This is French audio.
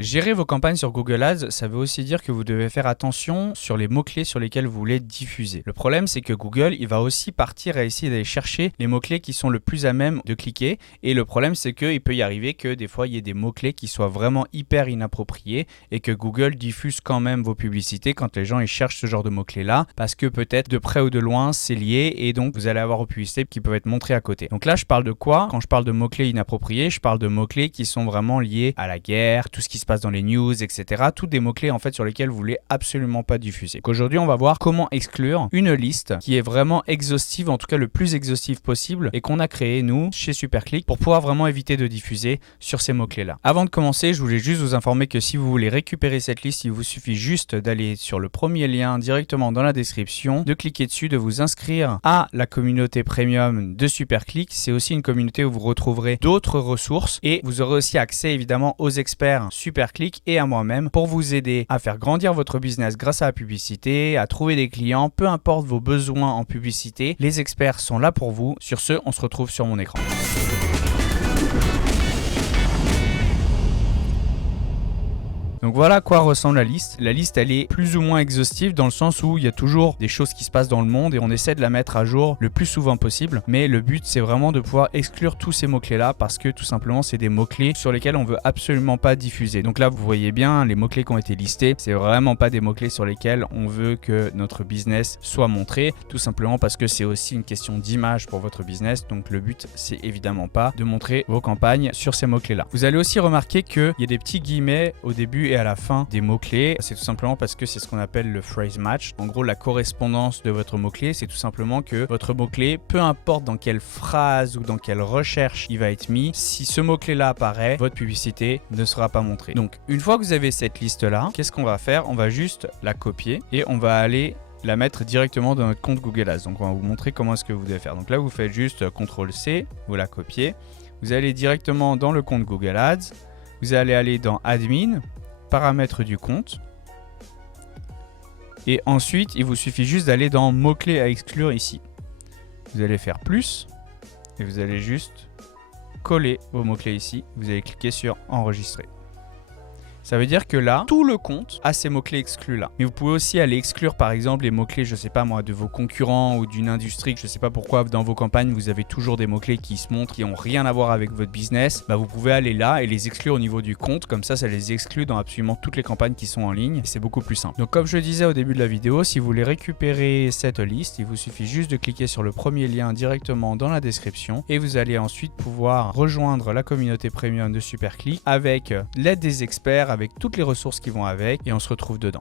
Gérer vos campagnes sur Google Ads, ça veut aussi dire que vous devez faire attention sur les mots-clés sur lesquels vous voulez diffuser. Le problème, c'est que Google, il va aussi partir à essayer d'aller chercher les mots-clés qui sont le plus à même de cliquer. Et le problème, c'est qu'il peut y arriver que des fois, il y ait des mots-clés qui soient vraiment hyper inappropriés et que Google diffuse quand même vos publicités quand les gens ils cherchent ce genre de mots-clés-là parce que peut-être de près ou de loin, c'est lié et donc vous allez avoir vos publicités qui peuvent être montrées à côté. Donc là, je parle de quoi? Quand je parle de mots-clés inappropriés, je parle de mots-clés qui sont vraiment liés à la guerre, tout ce qui se passe dans les news, etc. Tous des mots-clés en fait sur lesquels vous voulez absolument pas diffuser. Donc aujourd'hui, on va voir comment exclure une liste qui est vraiment exhaustive, en tout cas le plus exhaustive possible et qu'on a créé nous chez SuperClick pour pouvoir vraiment éviter de diffuser sur ces mots-clés là. Avant de commencer, je voulais juste vous informer que si vous voulez récupérer cette liste, il vous suffit juste d'aller sur le premier lien directement dans la description, de cliquer dessus, de vous inscrire à la communauté premium de SuperClick. C'est aussi une communauté où vous retrouverez d'autres ressources et vous aurez aussi accès évidemment aux experts SuperClick et à moi-même pour vous aider à faire grandir votre business grâce à la publicité, à trouver des clients, peu importe vos besoins en publicité. Les experts sont là pour vous. Sur ce, on se retrouve sur mon écran. Donc voilà à quoi ressemble la liste. La liste, elle est plus ou moins exhaustive dans le sens où il y a toujours des choses qui se passent dans le monde et on essaie de la mettre à jour le plus souvent possible. Mais le but, c'est vraiment de pouvoir exclure tous ces mots-clés-là parce que tout simplement, c'est des mots-clés sur lesquels on veut absolument pas diffuser. Donc là, vous voyez bien, les mots-clés qui ont été listés, c'est vraiment pas des mots-clés sur lesquels on veut que notre business soit montré. Tout simplement parce que c'est aussi une question d'image pour votre business. Donc le but, c'est évidemment pas de montrer vos campagnes sur ces mots-clés-là. Vous allez aussi remarquer qu'il y a des petits guillemets au début et à la fin des mots-clés. C'est tout simplement parce que c'est ce qu'on appelle le phrase match. En gros, la correspondance de votre mot-clé, c'est tout simplement que votre mot-clé, peu importe dans quelle phrase ou dans quelle recherche il va être mis, si ce mot-clé-là apparaît, votre publicité ne sera pas montrée. Donc, une fois que vous avez cette liste-là, qu'est-ce qu'on va faire? On va juste la copier et on va aller la mettre directement dans notre compte Google Ads. Donc, on va vous montrer comment est-ce que vous devez faire. Donc là, vous faites juste CTRL-C, vous la copiez. Vous allez directement dans le compte Google Ads. Vous allez aller dans Admin, paramètres du compte. Et ensuite, il vous suffit juste d'aller dans mots-clés à exclure ici. Vous allez faire plus et vous allez juste coller vos mots-clés ici. Vous allez cliquer sur enregistrer. Ça veut dire que là, tout le compte a ces mots-clés exclus là. Mais vous pouvez aussi aller exclure par exemple les mots-clés, je sais pas moi, de vos concurrents ou d'une industrie. Je sais pas pourquoi dans vos campagnes, vous avez toujours des mots-clés qui se montrent, qui n'ont rien à voir avec votre business. Bah, vous pouvez aller là et les exclure au niveau du compte. Comme ça les exclut dans absolument toutes les campagnes qui sont en ligne. Et c'est beaucoup plus simple. Donc comme je disais au début de la vidéo, si vous voulez récupérer cette liste, il vous suffit juste de cliquer sur le premier lien directement dans la description. Et vous allez ensuite pouvoir rejoindre la communauté premium de SuperClick avec l'aide des experts, avec toutes les ressources qui vont avec et on se retrouve dedans.